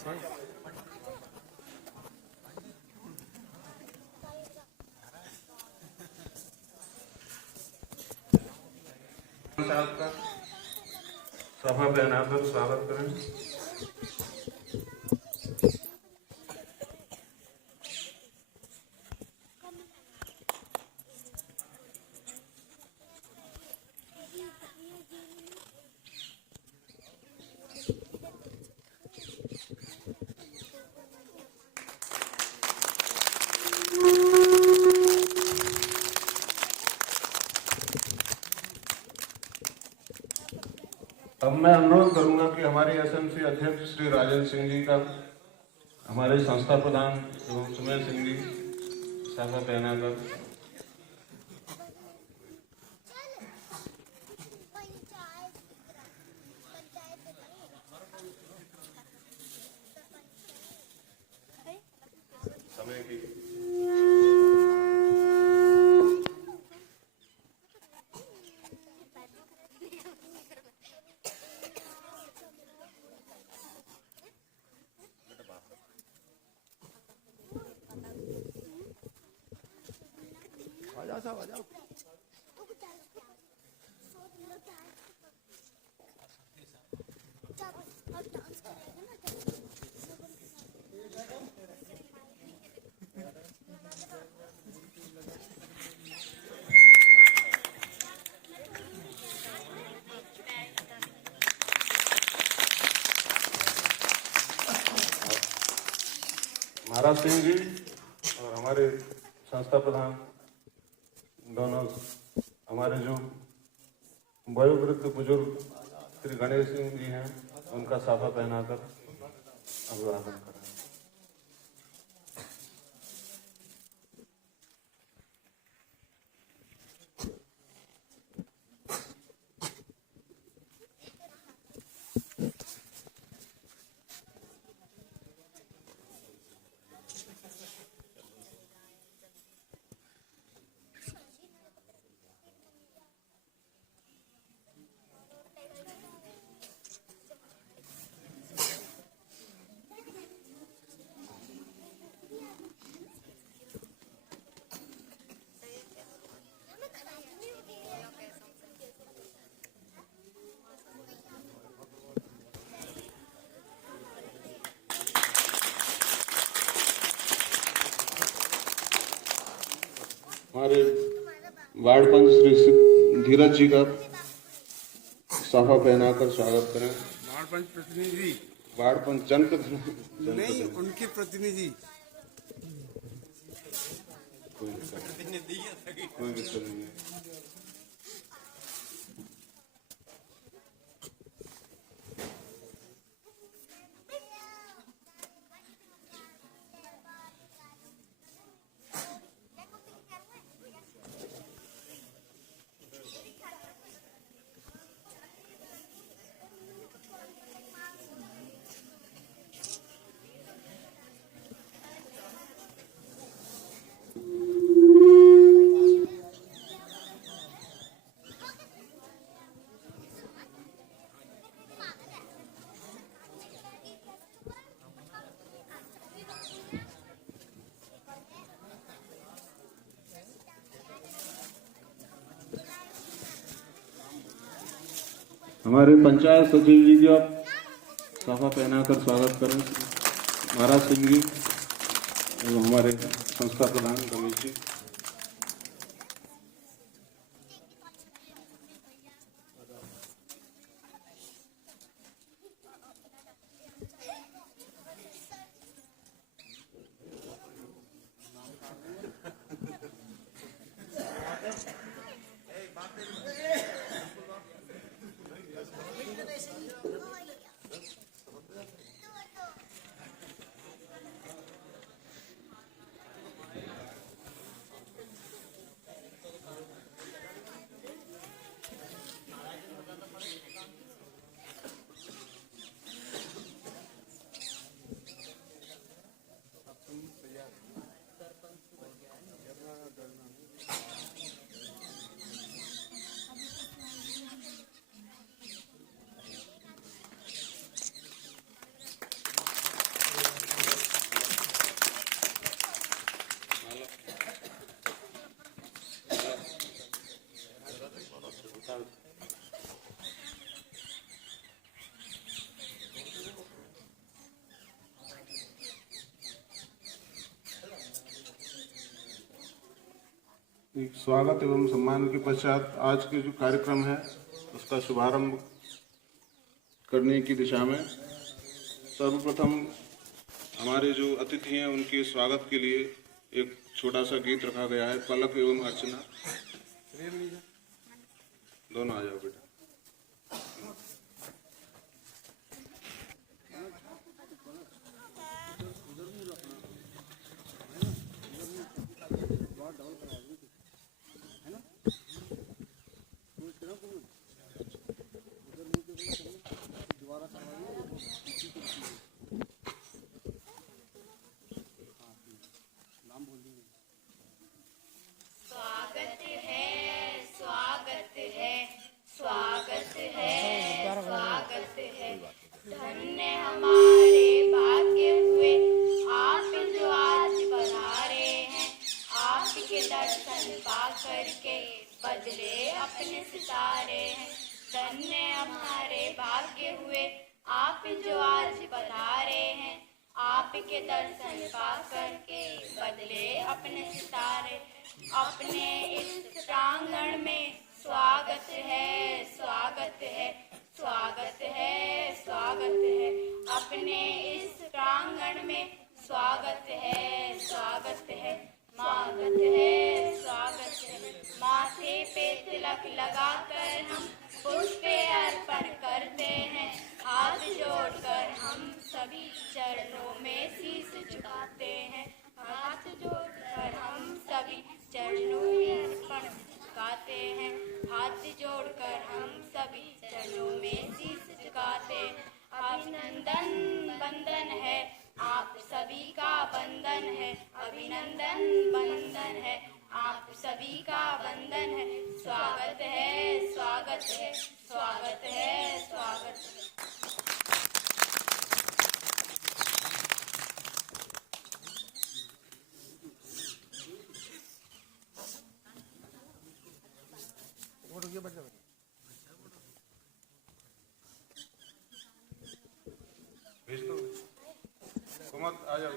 साहब का सभा पहनाकर स्वागत करें। अब मैं अनुरोध करूंगा कि हमारे एसएमसी अध्यक्ष श्री राजेंद्र सिंह जी का हमारे संस्था प्रधान एवं सुमेर सिंह जी साफा पहनाकर समय की महाराज सिंह जी और हमारे संस्था प्रधान दोनों हमारे जो वयोवृद्ध बुजुर्ग श्री गणेश सिंह जी हैं उनका साफा पहनाकर अभिवादन करें। हमारे वार्ड पंच श्री धीरज जी का साफा पहनाकर स्वागत करें। वार्ड पंच प्रतिनिधि, वार्ड पंच जनप्रतिनिधि नहीं, उनके प्रतिनिधि। कोई दिक्कत नहीं है। हमारे पंचायत सचिव जी का साफा पहनाकर स्वागत करें महाराज सिंह जी एवं हमारे संस्था प्रधान रमेश जी। एक स्वागत एवं सम्मान के पश्चात आज के जो कार्यक्रम है उसका शुभारंभ करने की दिशा में सर्वप्रथम हमारे जो अतिथि हैं उनके स्वागत के लिए एक छोटा सा गीत रखा गया है। पलक एवं अर्चना दोनों आ जाओ बेटा। स्वागत है, स्वागत है, स्वागत है, स्वागत है। धन्य हमारे भाग्य हुए आप जो आज पधारे हैं। आपके दर्शन पा करके बदले अपने सितारे हैं। धन्य हमारे भाग्य हुए आप जो आज पधारे हैं। आपके दर्शन पा करके बदले अपने सितारे। अपने इस प्रांगण में स्वागत है, स्वागत है, स्वागत है, स्वागत है। अपने इस प्रांगण में स्वागत है, स्वागत है, स्वागत है, स्वागत है। माथे पे तिलक लगाकर हम पुष्प अर्पण करते हैं। हाथ जोड़कर हम सभी चरणों में शीश झुकाते हैं। हाथ जोड़कर हम सभी चरणों में अर्पण झुकाते हैं। हाथ जोड़कर हम सभी चरणों में शीश झुकाते हैं। अभिनंदन बंदन है, आप सभी का बंदन है। अभिनंदन बंदन है, आप सभी का बंदन है। स्वागत है, स्वागत है, स्वागत है, स्वागत है। भेज दो कुमार, आ जाओ।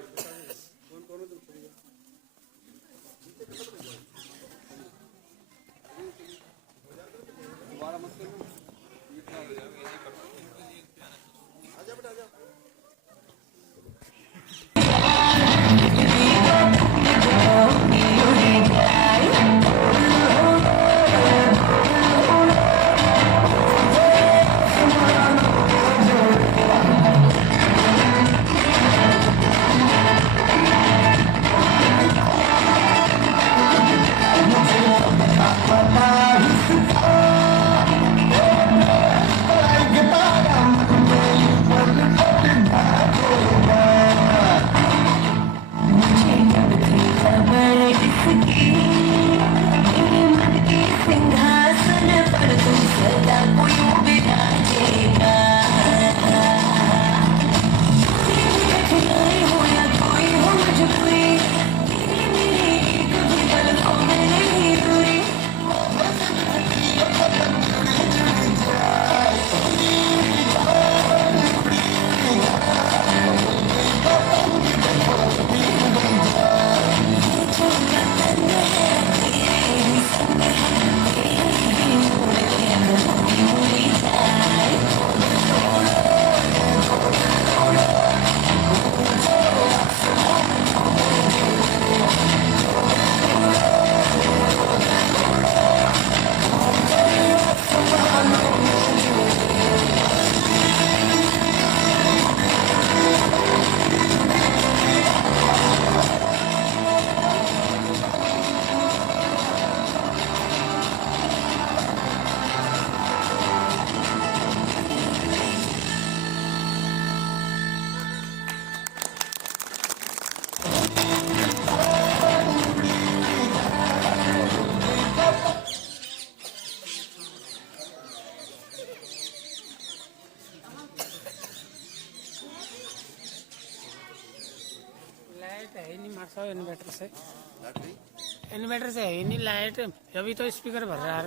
इन्वर्टर से है ही नहीं लाइट। अभी तो स्पीकर भर रहा है।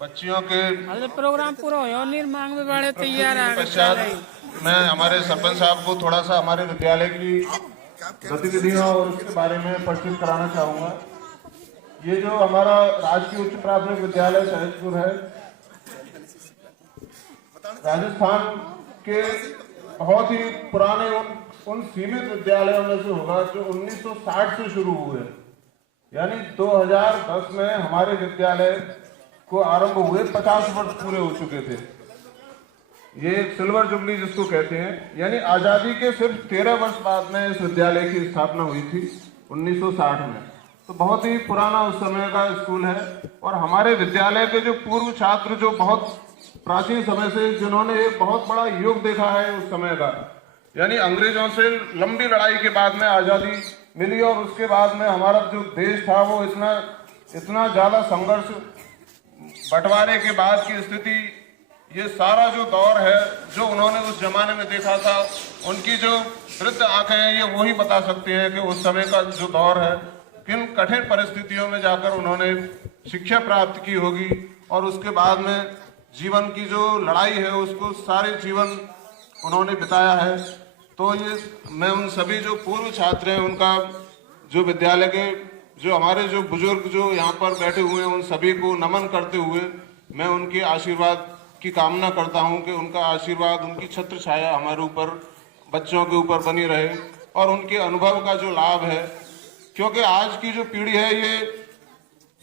बच्चियों के प्रोग्राम पूरा हो निर्माण में बड़े तैयार आ पश्चात मैं हमारे सरपंच साहब को थोड़ा सा हमारे विद्यालय की गतिविधियों और उसके बारे में परिचित कराना चाहूँगा। ये जो हमारा राजकीय उच्च प्राथमिक विद्यालय सहजपुर है, राजस्थान के बहुत ही पुराने उन सीमित विद्यालयों में से होगा जो 1960 से शुरू हुए, यानी 2010 में हमारे विद्यालय को आरंभ हुए 50 वर्ष पूरे हो चुके थे। ये एक सिल्वर जुबली जिसको कहते हैं, यानी आजादी के सिर्फ 13 वर्ष बाद में इस विद्यालय की स्थापना हुई थी 1960 में। तो बहुत ही पुराना उस समय का स्कूल है। और हमारे विद्यालय के जो पूर्व छात्र जो बहुत प्राचीन समय से जिन्होंने एक बहुत बड़ा युग देखा है उस समय का, यानी अंग्रेजों से लंबी लड़ाई के बाद में आजादी मिली और उसके बाद में हमारा जो देश था वो इतना ज्यादा संघर्ष, बंटवारे के बाद की स्थिति, ये सारा जो दौर है जो उन्होंने उस जमाने में देखा था, उनकी जो वृद्ध आंखें हैं ये वही बता सकते हैं कि उस समय का जो दौर है, किन कठिन परिस्थितियों में जाकर उन्होंने शिक्षा प्राप्त की होगी और उसके बाद में जीवन की जो लड़ाई है उसको सारे जीवन उन्होंने बिताया है। तो ये मैं उन सभी जो पूर्व छात्र हैं उनका, जो विद्यालय के जो हमारे जो बुजुर्ग जो यहाँ पर बैठे हुए हैं, उन सभी को नमन करते हुए मैं उनके आशीर्वाद की कामना करता हूँ कि उनका आशीर्वाद, उनकी छत्र छाया हमारे ऊपर, बच्चों के ऊपर बनी रहे और उनके अनुभव का जो लाभ है, क्योंकि आज की जो पीढ़ी है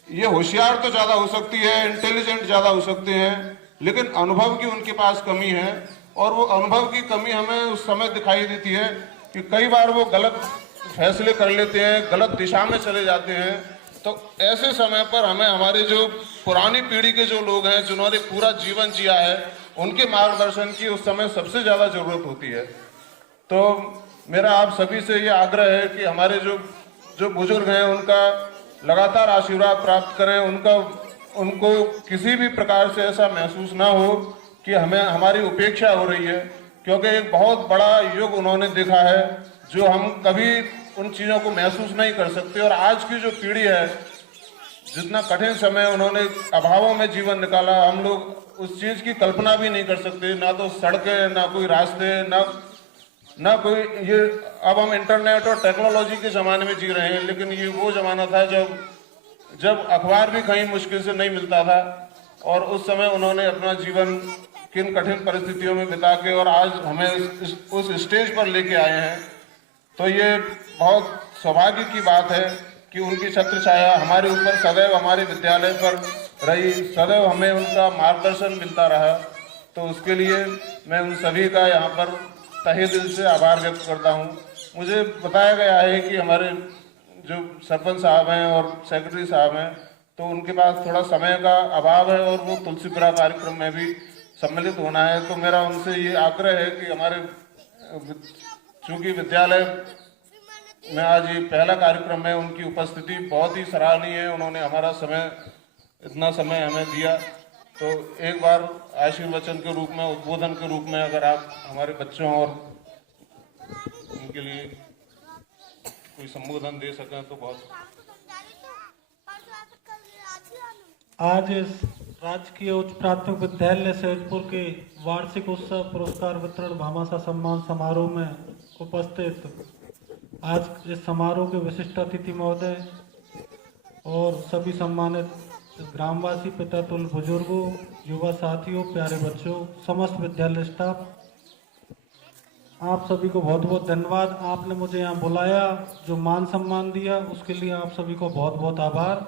ये होशियार तो ज़्यादा हो सकती है, इंटेलिजेंट ज़्यादा हो सकते हैं, लेकिन अनुभव की उनके पास कमी है। और वो अनुभव की कमी हमें उस समय दिखाई देती है कि कई बार वो गलत फैसले कर लेते हैं, गलत दिशा में चले जाते हैं। तो ऐसे समय पर हमें हमारे जो पुरानी पीढ़ी के जो लोग हैं जिन्होंने पूरा जीवन जिया है, उनके मार्गदर्शन की उस समय सबसे ज़्यादा जरूरत होती है। तो मेरा आप सभी से ये आग्रह है कि हमारे जो बुजुर्ग हैं उनका लगातार आशीर्वाद प्राप्त करें, उनको किसी भी प्रकार से ऐसा महसूस ना हो कि हमारी उपेक्षा हो रही है, क्योंकि एक बहुत बड़ा युग उन्होंने देखा है जो हम कभी उन चीज़ों को महसूस नहीं कर सकते। और आज की जो पीढ़ी है, जितना कठिन समय उन्होंने अभावों में जीवन निकाला, हम लोग उस चीज़ की कल्पना भी नहीं कर सकते। ना तो सड़कें, ना कोई रास्ते, ना कोई ये, अब हम इंटरनेट और टेक्नोलॉजी के ज़माने में जी रहे हैं, लेकिन ये वो ज़माना था जब अखबार भी कहीं मुश्किल से नहीं मिलता था। और उस समय उन्होंने अपना जीवन किन कठिन परिस्थितियों में बिता के और आज हमें उस स्टेज पर लेके आए हैं। तो ये बहुत सौभाग्य की बात है कि उनकी छत्र छाया हमारे ऊपर सदैव, हमारे विद्यालय पर रही, सदैव हमें उनका मार्गदर्शन मिलता रहा। तो उसके लिए मैं उन सभी का यहाँ पर तहे दिल से आभार व्यक्त करता हूँ। मुझे बताया गया है कि हमारे जो सरपंच साहब हैं और सेक्रेटरी साहब हैं, तो उनके पास थोड़ा समय का अभाव है और वो तुलसीपुरा कार्यक्रम में भी सम्मिलित होना है। तो मेरा उनसे ये आग्रह है कि हमारे, चूँकि विद्यालय में आज ये पहला कार्यक्रम है, उनकी उपस्थिति बहुत ही सराहनीय है। उन्होंने हमारा समय, इतना समय हमें दिया। तो एक बार आशीर्वचन के रूप में, उद्बोधन के रूप में अगर आप हमारे बच्चों और उनके लिए कोई संबोधन दे सकें तो बहुत। आज इस राजकीय उच्च प्राथमिक विद्यालय सहजपुर के वार्षिक उत्सव पुरस्कार वितरण भामाशाह सम्मान समारोह में उपस्थित आज इस समारोह के विशिष्ट अतिथि महोदय और सभी सम्मानित ग्रामवासी, पितृतुल्य बुजुर्गों, युवा साथियों, प्यारे बच्चों, समस्त विद्यालय स्टाफ, आप सभी को बहुत बहुत धन्यवाद। आपने मुझे यहाँ बुलाया, जो मान सम्मान दिया, उसके लिए आप सभी को बहुत बहुत आभार।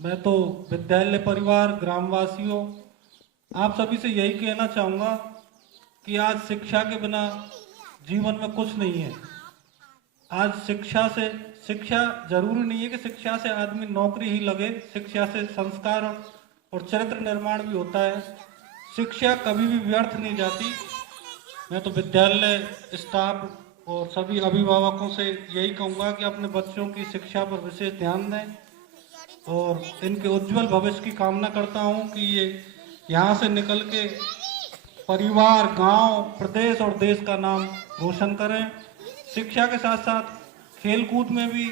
मैं तो विद्यालय परिवार, ग्रामवासियों, आप सभी से यही कहना चाहूँगा कि आज शिक्षा के बिना जीवन में कुछ नहीं है। आज शिक्षा जरूरी नहीं है कि शिक्षा से आदमी नौकरी ही लगे, शिक्षा से संस्कार और चरित्र निर्माण भी होता है। शिक्षा कभी भी व्यर्थ नहीं जाती। मैं तो विद्यालय स्टाफ और सभी अभिभावकों से यही कहूँगा कि अपने बच्चों की शिक्षा पर विशेष ध्यान दें और इनके उज्जवल भविष्य की कामना करता हूँ कि ये यहाँ से निकल के परिवार, गांव, प्रदेश और देश का नाम रोशन करें। शिक्षा के साथ साथ खेलकूद में भी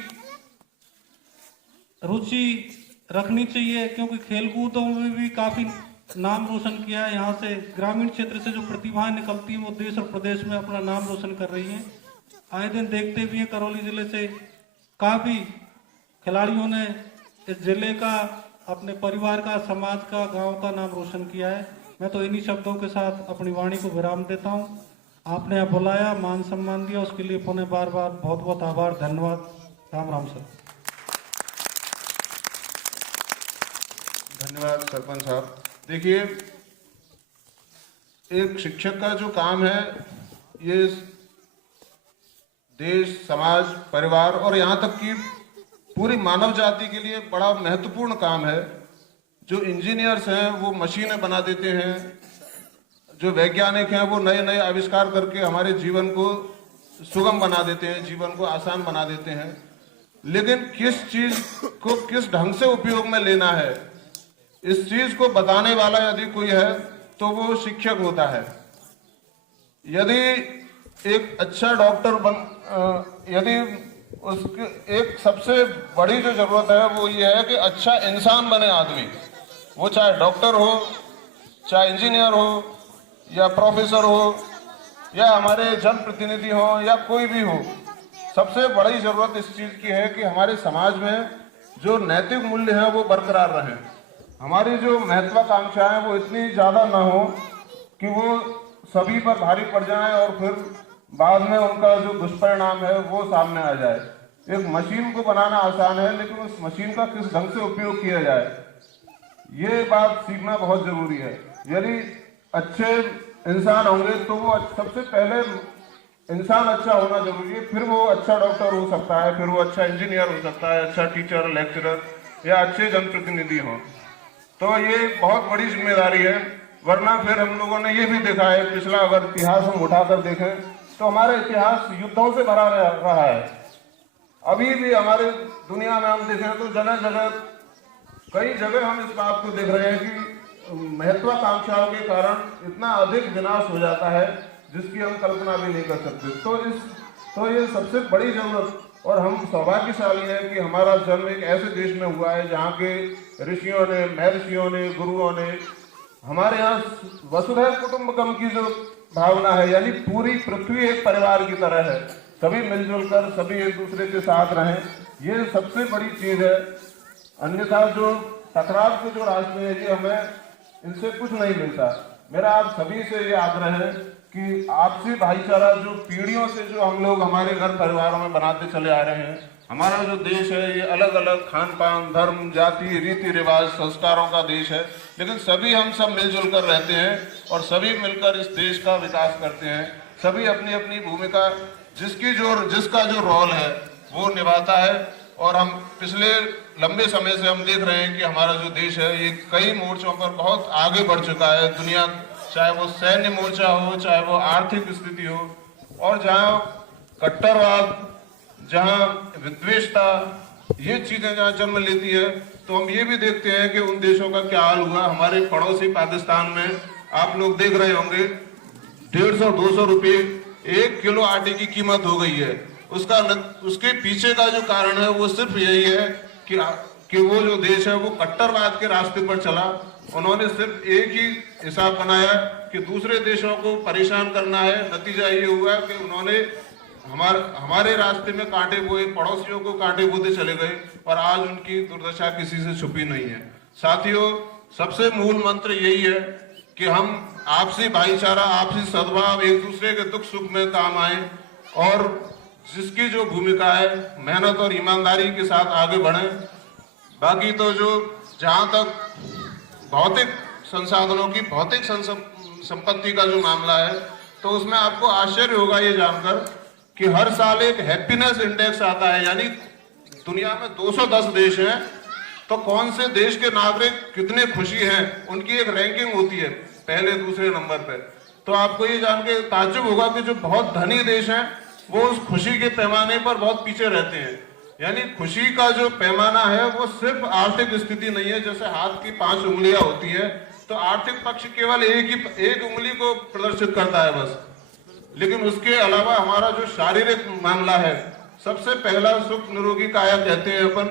रुचि रखनी चाहिए, क्योंकि खेलकूदों में भी काफ़ी नाम रोशन किया है। यहाँ से ग्रामीण क्षेत्र से जो प्रतिभाएं निकलती हैं वो देश और प्रदेश में अपना नाम रोशन कर रही हैं। आए दिन देखते भी हैं करौली जिले से काफी खिलाड़ियों ने इस जिले का, अपने परिवार का, समाज का, गांव का नाम रोशन किया है। मैं तो इन्हीं शब्दों के साथ अपनी वाणी को विराम देता हूं। आपने यहाँ बुलाया, मान सम्मान दिया, उसके लिए पुनः बार बार बहुत बहुत आभार, धन्यवाद। राम राम सर। धन्यवाद सरपंच साहब। देखिए, एक शिक्षक का जो काम है, ये देश, समाज, परिवार और यहाँ तक कि पूरी मानव जाति के लिए बड़ा महत्वपूर्ण काम है। जो इंजीनियर्स हैं वो मशीनें बना देते हैं, जो वैज्ञानिक हैं वो नए नए आविष्कार करके हमारे जीवन को सुगम बना देते हैं, जीवन को आसान बना देते हैं। लेकिन किस चीज को किस ढंग से उपयोग में लेना है, इस चीज को बताने वाला यदि कोई है तो वो शिक्षक होता है। यदि एक अच्छा डॉक्टर यदि उसके एक सबसे बड़ी जो जरूरत है वो ये है कि अच्छा इंसान बने आदमी, वो चाहे डॉक्टर हो, चाहे इंजीनियर हो, या प्रोफेसर हो, या हमारे जनप्रतिनिधि हो, या कोई भी हो। सबसे बड़ी जरूरत इस चीज की है कि हमारे समाज में जो नैतिक मूल्य है वो बरकरार रहें। हमारी जो महत्वाकांक्षाएं वो इतनी ज्यादा ना हो कि वो सभी पर भारी पड़ जाएं और फिर बाद में उनका जो दुष्परिणाम है वो सामने आ जाए। एक मशीन को बनाना आसान है, लेकिन उस मशीन का किस ढंग से उपयोग किया जाए, ये बात सीखना बहुत जरूरी है। यदि अच्छे इंसान होंगे तो वो सबसे पहले इंसान अच्छा होना जरूरी है, फिर वो अच्छा डॉक्टर हो सकता है, फिर वो अच्छा इंजीनियर हो सकता है, अच्छा टीचर, लेक्चरर या अच्छे जनप्रतिनिधि हो। तो ये बहुत बड़ी जिम्मेदारी है। वरना फिर हम लोगों ने ये भी देखा है, पिछला अगर इतिहास हम उठाकर देखें तो हमारा इतिहास युद्धों से भरा रहा है। अभी भी हमारे दुनिया में हम देखें तो जगह जगह, कई जगह हम इस बात को देख रहे हैं कि महत्वाकांक्षाओं के कारण इतना अधिक विनाश हो जाता है जिसकी हम कल्पना भी नहीं कर सकते। तो ये सबसे बड़ी जरूरत, और हम सौभाग्यशाली है कि हमारा जन्म एक ऐसे देश में हुआ है जहाँ के ऋषियों ने, महर्षियों ने, गुरुओं ने, हमारे यहाँ वसुधैव कुटुंबकम की जो भावना है, यानी पूरी पृथ्वी एक परिवार की तरह है, सभी मिलजुल कर, सभी एक दूसरे के साथ रहें, ये सबसे बड़ी चीज है। अन्यथा जो टकराव के जो रास्ते हैं, ये हमें इनसे कुछ नहीं मिलता। मेरा आप सभी से ये आग्रह है कि आपसी भाईचारा जो पीढ़ियों से जो हम लोग हमारे घर परिवारों में बनाते चले आ रहे हैं, हमारा जो देश है ये अलग अलग खान पान, धर्म, जाति, रीति रिवाज, संस्कारों का देश है, लेकिन सभी हम सब मिलजुल कर रहते हैं और सभी मिलकर इस देश का विकास करते हैं। सभी अपनी अपनी भूमिका, जिसका जो रोल है वो निभाता है। और हम पिछले लंबे समय से हम देख रहे हैं कि हमारा जो देश है ये कई मोर्चों पर बहुत आगे बढ़ चुका है। दुनिया, चाहे वो सैन्य मोर्चा हो, चाहे वो आर्थिक स्थिति हो, और जहाँ कट्टरवाद, जहाँ विद्वेषता, ये चीजें जहाँ जन्म लेती है, तो हम ये भी देखते हैं कि उन देशों का क्या हाल हुआ। हमारे पड़ोसी पाकिस्तान में आप लोग देख रहे होंगे 150-200 रुपये 1 किलो आटे की कीमत हो गई है। उसके पीछे का जो कारण है वो सिर्फ यही है कि वो जो देश है वो कट्टरवाद के रास्ते पर चला। उन्होंने सिर्फ एक ही हिसाब बनाया कि दूसरे देशों को परेशान करना है। नतीजा ये हुआ कि उन्होंने हमारे रास्ते में कांटे बोए, पड़ोसियों को कांटे बोते चले गए, और आज उनकी दुर्दशा किसी से छुपी नहीं है। साथियों, सबसे मूल मंत्र यही है कि हम आपसी भाईचारा, आपसी सद्भाव, एक दूसरे के दुख सुख में काम आए, और जिसकी जो भूमिका है मेहनत और ईमानदारी के साथ आगे बढ़े। बाकी तो जो जहाँ तक भौतिक संसाधनों की, भौतिक संपत्ति का जो मामला है, तो उसमें आपको आश्चर्य होगा ये जानकर कि हर साल एक हैप्पीनेस इंडेक्स आता है, यानी दुनिया में 210 देश हैं, तो कौन से देश के नागरिक कितने खुशी हैं, उनकी एक रैंकिंग होती है पहले दूसरे नंबर पे। तो आपको ये जान के ताज्जुब होगा कि जो बहुत धनी देश हैं वो उस खुशी के पैमाने पर बहुत पीछे रहते हैं। यानी खुशी का जो पैमाना है वो सिर्फ आर्थिक स्थिति नहीं है। जैसे हाथ की 5 उंगलियां होती है, तो आर्थिक पक्ष केवल एक उंगली को प्रदर्शित करता है बस, लेकिन उसके अलावा हमारा जो शारीरिक मामला है, सबसे पहला सुख निरोगी काया कहते हैं अपन।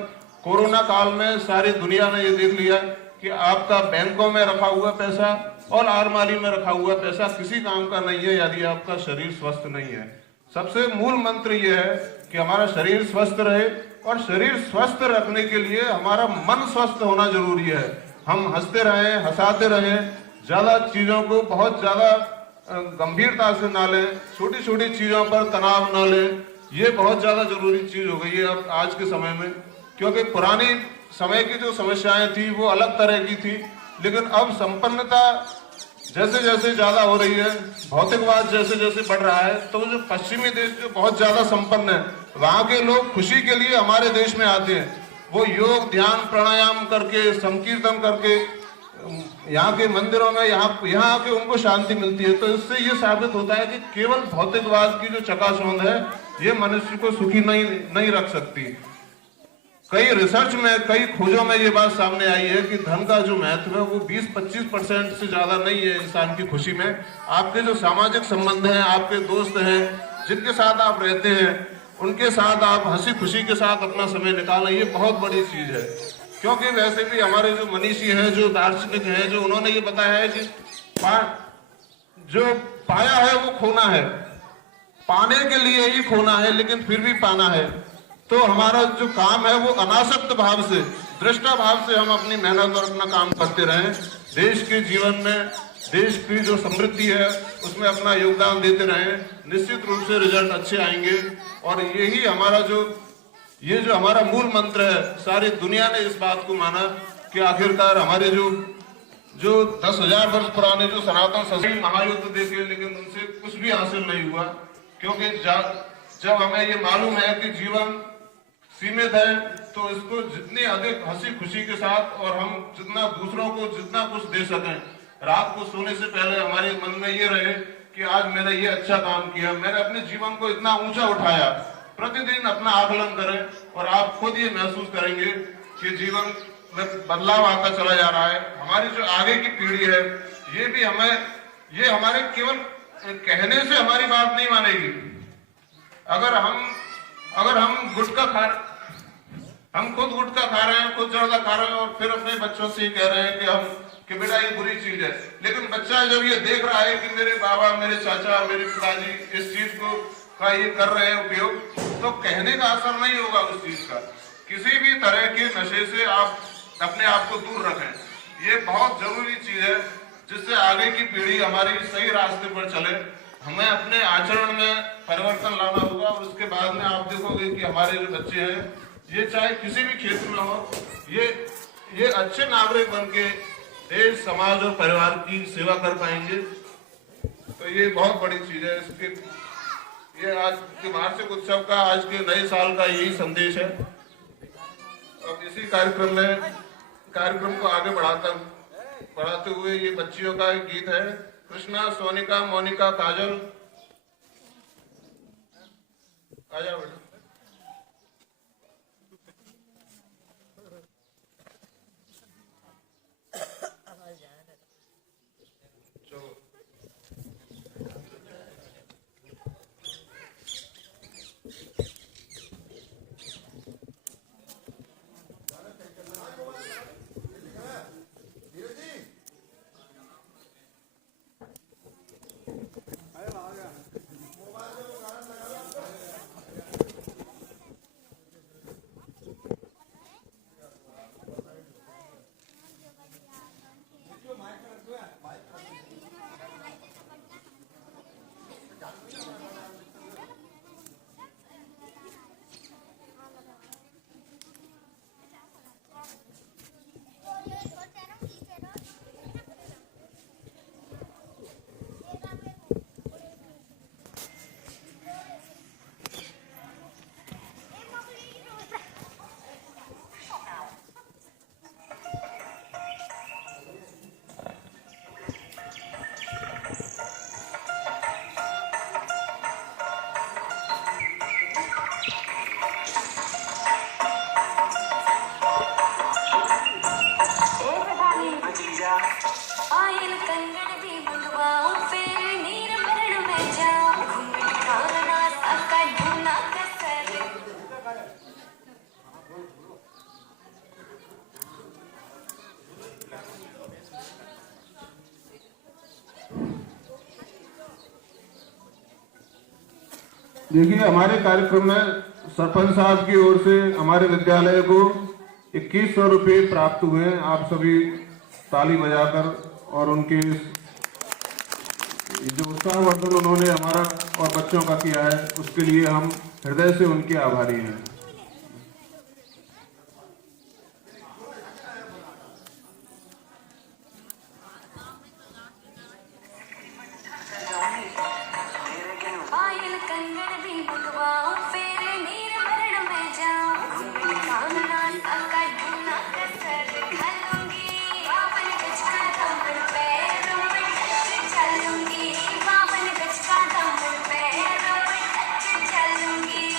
कोरोना काल में सारी दुनिया ने ये देख लिया कि आपका बैंकों में रखा हुआ पैसा और आलमारी में रखा हुआ पैसा किसी काम का नहीं है यदि आपका शरीर स्वस्थ नहीं है। सबसे मूल मंत्र ये है कि हमारा शरीर स्वस्थ रहे, और शरीर स्वस्थ रखने के लिए हमारा मन स्वस्थ होना जरूरी है। हम हंसते रहें, हंसाते रहें, ज्यादा चीजों को बहुत ज्यादा गंभीरता से ना लें, छोटी छोटी चीजों पर तनाव ना लें। ये बहुत ज्यादा जरूरी चीज हो गई है अब आज के समय में, क्योंकि पुरानी समय की जो समस्याएं थी वो अलग तरह की थी, लेकिन अब संपन्नता जैसे जैसे ज्यादा हो रही है, भौतिकवाद जैसे जैसे बढ़ रहा है, तो जो पश्चिमी देश जो बहुत ज्यादा संपन्न है, वहां के लोग खुशी के लिए हमारे देश में आते हैं। वो योग, ध्यान, प्राणायाम करके, संकीर्तन करके यहाँ के मंदिरों में यहाँ के उनको शांति मिलती है। तो इससे ये साबित होता है कि केवल भौतिकवाद की जो चकाचौंध है ये मनुष्य को सुखी नहीं रख सकती। कई रिसर्च में, कई खोजों में ये बात सामने आई है कि धन का जो महत्व है वो 20-25% से ज्यादा नहीं है इंसान की खुशी में। आपके जो सामाजिक संबंध हैं, आपके दोस्त हैं, जिनके साथ आप रहते हैं, उनके साथ आप हंसी खुशी के साथ अपना समय निकालना, ये बहुत बड़ी चीज है। क्योंकि वैसे भी हमारे जो मनीषी हैं, जो दार्शनिक हैं, जो उन्होंने ये बताया है कि जो पाया है वो खोना है, पाने के लिए ही खोना है, लेकिन फिर भी पाना है। तो हमारा जो काम है वो अनासक्त भाव से, दृष्टा भाव से हम अपनी मेहनत और अपना काम करते रहें। देश के जीवन में, देश की जो समृद्धि है उसमें अपना योगदान देते रहें। निश्चित रूप से रिजल्ट अच्छे आएंगे। और यही हमारा ये जो हमारा मूल मंत्र है, सारी दुनिया ने इस बात को माना कि आखिरकार हमारे जो 10,000 वर्ष पुराने जो सनातन संस्कृति महायुद्ध देखे, लेकिन उनसे कुछ भी हासिल नहीं हुआ। क्योंकि जब हमें ये मालूम है कि जीवन सीमित है, तो इसको जितनी अधिक हंसी खुशी के साथ, और हम जितना दूसरों को जितना कुछ दे सकें, रात को सोने से पहले हमारे मन में ये रहे कि आज मैंने ये अच्छा काम किया, मैंने अपने जीवन को इतना ऊंचा उठाया। प्रतिदिन अपना आकलन करें और आप खुद ये महसूस करेंगे कि जीवन में बदलाव आता चला जा रहा है। हमारी जो आगे की पीढ़ी है, ये भी ये हमारे केवल कहने से हमारी बात नहीं मानेगी। अगर हम खुद गुटखा खा रहे हैं, खुद जर्दा खा रहे हैं, और फिर अपने बच्चों से कह रहे हैं कि बेटा ये बुरी चीज है, लेकिन बच्चा जब ये देख रहा है कि मेरे बाबा, मेरे चाचा, मेरे पिताजी इस चीज का ये कर रहे हैं उपयोग, तो कहने का असर नहीं होगा उस चीज का। किसी भी तरह के नशे से आप अपने आप को दूर रखें। ये बहुत जरूरी चीज है, जिससे आगे की पीढ़ी हमारी सही रास्ते पर चले। हमें अपने आचरण में परिवर्तन लाना होगा, और उसके बाद में आप देखोगे कि हमारे जो बच्चे हैं, ये चाहे किसी भी क्षेत्र में हो, ये अच्छे नागरिक बन के देश, समाज और परिवार की सेवा कर पाएंगे। तो ये बहुत बड़ी चीज है। ये आज के वार्षिक उत्सव का, आज के नए साल का यही संदेश है। अब इसी कार्यक्रम को आगे बढ़ाते हुए ये बच्चियों का एक गीत है, कृष्णा, सोनिका, मोनिका, काजल, आ जाओ बेटा। देखिए, हमारे कार्यक्रम में सरपंच साहब की ओर से हमारे विद्यालय को 2100 रुपये प्राप्त हुए हैं। आप सभी ताली बजाकर और उनके जो उत्साहवर्धन उन्होंने हमारा और बच्चों का किया है, उसके लिए हम हृदय से उनके आभारी हैं। पायल कंगन भी मंगवाऊं, फेरे नीर भरण में जाऊं, कामना का ढूंढना कसर खलूंगी, बावन गज का दामन पैरों में टच चलूंगी, बावन गज का दामन पैरों में टच चलूंगी।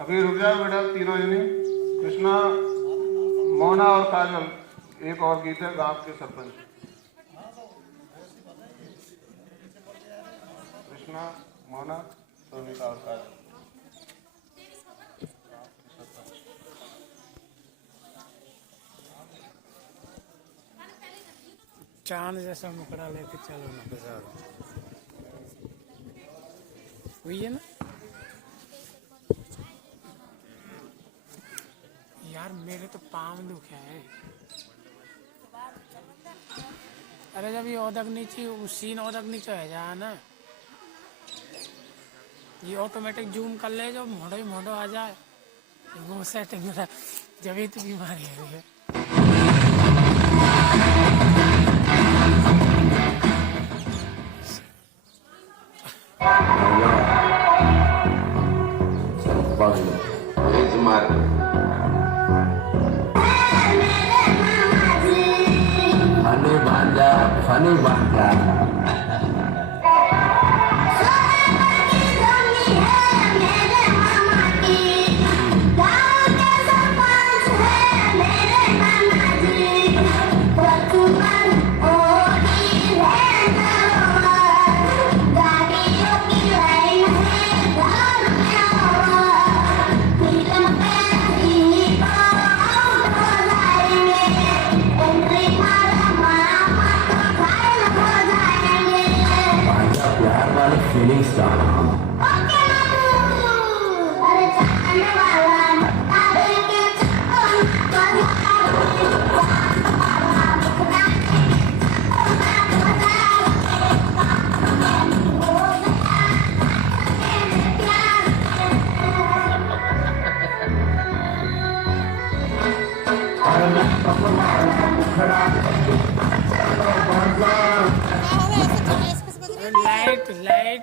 अभी रुक जाओ बेटा, तीनों जनी। कृष्णा, मोना और काजल, एक और गीत है गांव के सरपंच। कृष्णा, मोना, सोनिका और काजल। चांद जैसा मुकड़ा लेके चलो ना बाजार। हुई है ना यार, मेरे तो पाँव दुखे हैं। अरे जब ये ओदक नीचे सीन ओदक नीचे है जा ना, ये ऑटोमेटिक जूम कर ले, जो मोड़ो ही मोड़ो आ जाए वो सेटिंग मेरा, जब ही तो बीमारी है। Funny bangga. Feelings down. Light